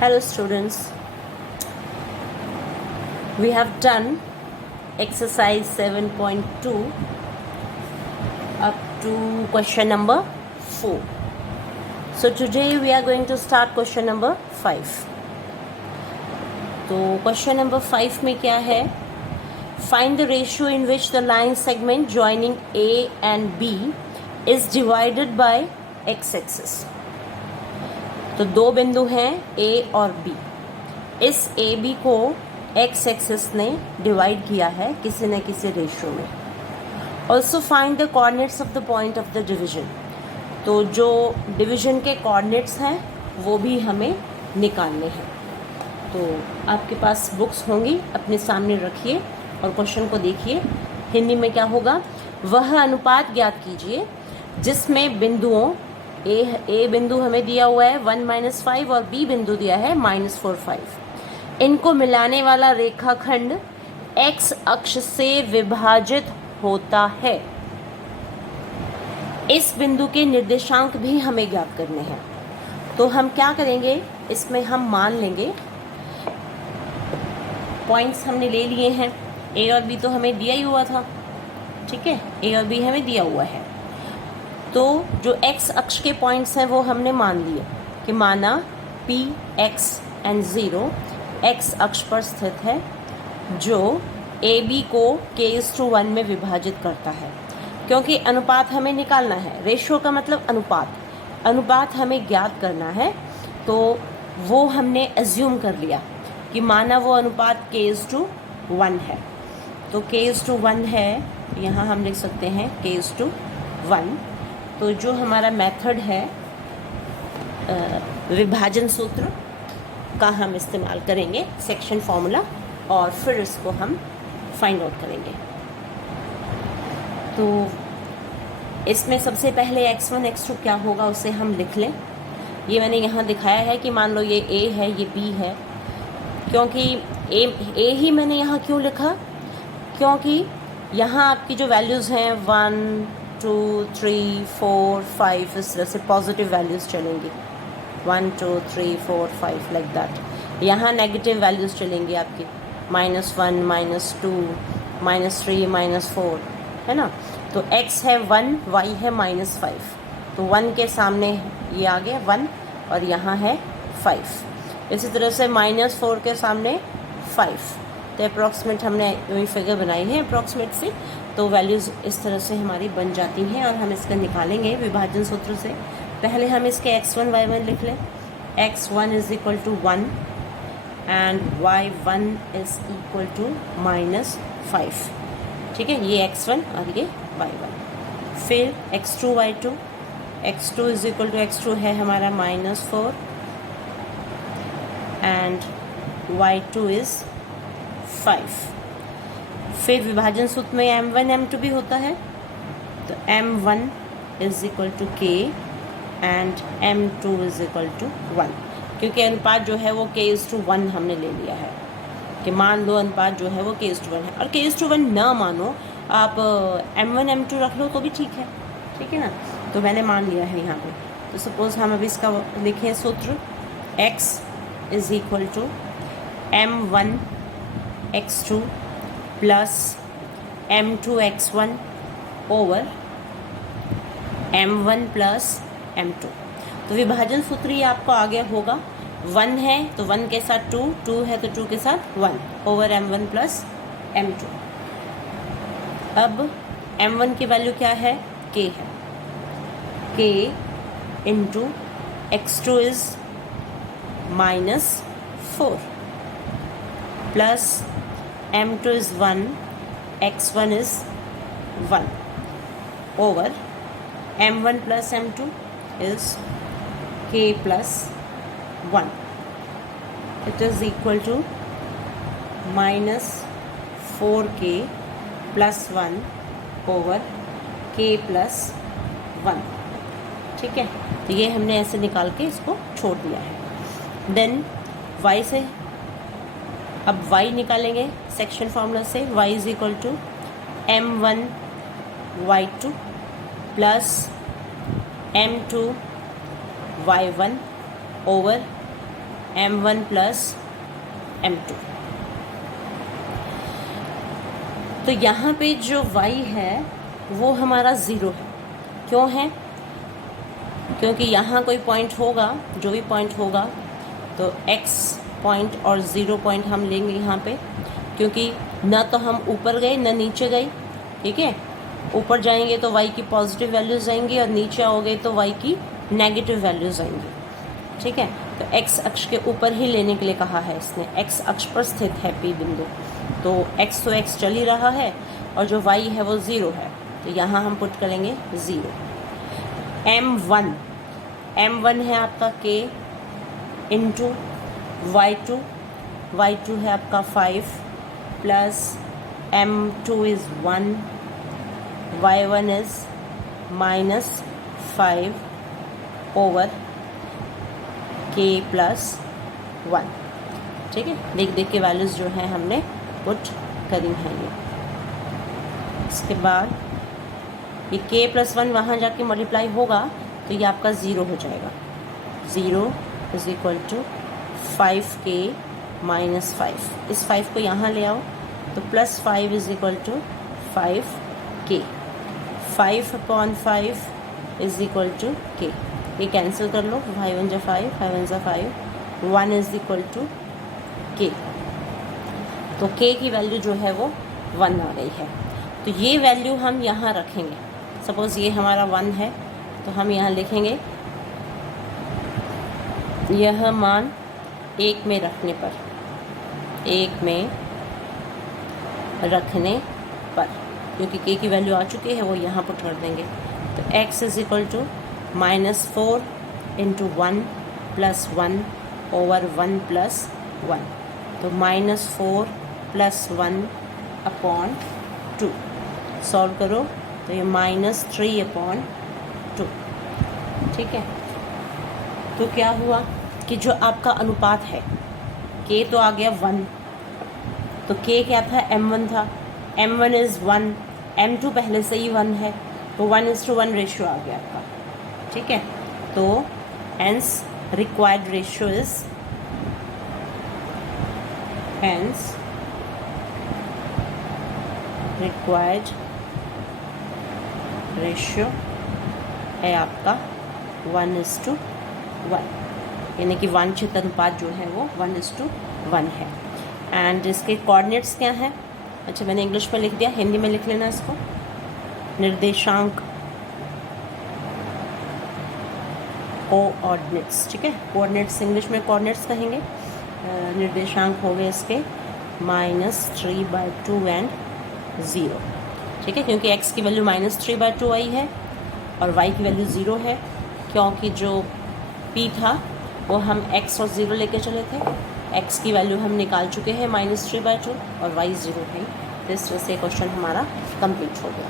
Hello students, we have done exercise 7.2 up to question number 4. So today we are going to start question number 5. तो question number 5 में क्या है? Find the ratio in which the line segment joining A and B is divided by x-axis. तो दो बिंदु हैं A और B. इस AB को x एक्सिस ने डिवाइड किया है किसी न किसी रेशियो में. Also find the coordinates of the point of the division. तो जो डिवीजन के कोऑर्डिनेट्स हैं वो भी हमें निकालने हैं. तो आपके पास बुक्स होंगी, अपने सामने रखिए और क्वेश्चन को देखिए. हिंदी में क्या होगा? वह अनुपात ज्ञात कीजिए जिसमें बिंदुओं ए बिंदु हमें दिया हुआ है 1-5 और बी बिंदु दिया है -4-5. इनको मिलाने वाला रेखाखंड x अक्ष से विभाजित होता है. इस बिंदु के निर्देशांक भी हमें ज्ञात करने हैं. तो हम क्या करेंगे, इसमें हम मान लेंगे पॉइंट्स हमने ले लिए हैं. ए और बी तो हमें दिया ही हुआ था, ठीक है. ए और बी हमें दिया हुआ है. तो जो x अक्ष के पॉइंट्स हैं वो हमने मान लिए कि माना P, X एंड 0 x अक्ष पर स्थित है जो AB को k:1 में विभाजित करता है. क्योंकि अनुपात हमें निकालना है, रेशियो का मतलब अनुपात हमें ज्ञात करना है. तो वो हमने एज्यूम कर लिया कि माना वो अनुपात k:1 है. तो k:1 है, यहाँ हम लिख सकते हैं k:1. तो जो हमारा मेथड है विभाजन सूत्र का हम इस्तेमाल करेंगे, सेक्शन फॉर्मूला, और फिर इसको हम फाइंड आउट करेंगे. तो इसमें सबसे पहले x1 x2 क्या होगा उसे हम लिख लें. ये मैंने यहाँ दिखाया है कि मान लो ये A है, ये B है. क्योंकि A ही मैंने यहाँ क्यों लिखा? क्योंकि यहाँ आपकी जो वैल्यूज़ हैं 1, 2, 3, 4, 5 इस तरह से पॉजिटिव वैल्यूज़ चलेंगी. 1, 2, 3, 4, 5 लाइक दैट. यहाँ नेगेटिव वैल्यूज़ चलेंगी आपकी -1, -2, -3, -4, है ना. तो x है 1, y है -5. तो 1 के सामने ये आ गया 1 और यहाँ है 5. इसी तरह से -4 के सामने 5. तो अप्रॉक्सीमेट हमने वही फिगर बनाई है अप्रॉक्सीमेट से. तो वैल्यूज़ इस तरह से हमारी बन जाती हैं और हम इसका निकालेंगे विभाजन सूत्र से. पहले हम इसके x1 y1 लिख लें. x1 is equal to 1 and y1 is equal to -5. ठीक है, ये x1 और ये y1. फिर x2 y2. x2 is equal to x2 है हमारा -4 एंड y2 इज़ 5. फिर विभाजन सूत्र में m1 m2 भी होता है. तो m1 is equal to k and m2 is equal to 1. क्योंकि अनुपात जो है वो k:1 हमने ले लिया है कि मान लो अनुपात जो है वो k:1 है. और k:1 ना मानो, आप m1 m2 रख लो तो भी ठीक है ना. तो मैंने मान लिया है यहाँ पे. तो सपोज़ हम अभी इसका लिखें सूत्र. x is equal to m1 x2 plus m2 x1 over m1 plus m2. तो विभाजन सूत्र ये आपको आ गया होगा. 1 है तो 1 के साथ 2, 2 है तो 2 के साथ 1 ओवर m1 प्लस m2. अब m1 की वैल्यू क्या है? k है. k into x2 is -4 plus m2 is 1, x1 is 1 over m1 plus m2 is k plus 1. It is equal to -4k plus 1 over k plus 1. ठीक है, तो ये हमने ऐसे निकाल के इसको छोड़ दिया है. देन y से अब y निकालेंगे सेक्शन फार्मूला से. y is equal to m1 y2 plus m2 y1 over m1 plus m2। तो यहाँ पे जो y है वो हमारा 0 है। क्यों है? क्योंकि यहाँ कोई पॉइंट होगा, जो भी पॉइंट होगा तो x पॉइंट और 0 पॉइंट हम लेंगे यहाँ पे, क्योंकि ना तो हम ऊपर गए ना नीचे गए। ठीक है, ऊपर जाएंगे तो y की पॉजिटिव वैल्यूज़ आएंगी और नीचे आओगे तो y की नेगेटिव वैल्यूज़ आएंगी। ठीक है, तो x अक्ष के ऊपर ही लेने के लिए कहा है इसने, x अक्ष पर स्थित है P बिंदु, तो x तो x चल ही रहा है और जो y है वो 0 है, तो यहाँ हम पुट करेंगे 0। m1 है आपका k इंटू y2 है आपका 5 plus m2 is 1, y1 is -5 over k plus 1। ठीक है, देख देख के वैल्यूज़ जो हैं हमने पुट करी हैं ये। इसके बाद ये k प्लस 1 वहाँ जाके मल्टीप्लाई होगा तो ये आपका 0 हो जाएगा। 0 is equal to 5k minus 5। इस 5 को यहाँ ले आओ तो plus 5 is equal to 5k। 5/5 is equal to k। ये कैंसिल कर लो, 5 1 जा 5, 5 1 जा 5, 1 इज़ इक्वल टू k। तो k की वैल्यू जो है वो 1 आ गई है। तो ये वैल्यू हम यहाँ रखेंगे। सपोज़ ये हमारा 1 है तो हम यहाँ लिखेंगे यह मान 1 में रखने पर, 1 में रखने पर, क्योंकि k की वैल्यू आ चुकी है वो यहाँ पुट कर देंगे। तो x is equal to -4 into 1 plus 1 over 1 plus 1, तो -4 प्लस 1 अपॉन 2। सॉल्व करो तो ये -3/2। ठीक है, तो क्या हुआ कि जो आपका अनुपात है k तो आ गया 1, तो k क्या था? m1 था। m1 इज़ 1, m2 पहले से ही 1 है, तो 1:1 रेशियो आ गया आपका। ठीक है, तो hence required ratio is required ratio है आपका 1:1, यानी कि वांछित अनुपात जो है वो 1:1 है। एंड इसके कोऑर्डिनेट्स क्या हैं? अच्छा, मैंने इंग्लिश में लिख दिया, हिंदी में लिख लेना इसको। निर्देशांक कोऑर्डिनेट्स। ठीक है, कोऑर्डिनेट्स इंग्लिश में कोऑर्डिनेट्स कहेंगे। निर्देशांक हो गए इसके -3/2 एंड 0। ठीक है, क्योंकि x की वैल्यू -3/2 आई है और y की वैल्यू 0 है, क्योंकि जो p था वो हम x और 0 लेके चले थे। x की वैल्यू हम निकाल चुके हैं -3/2 और y 0 है। तो इस तरह से क्वेश्चन हमारा कंप्लीट हो गया।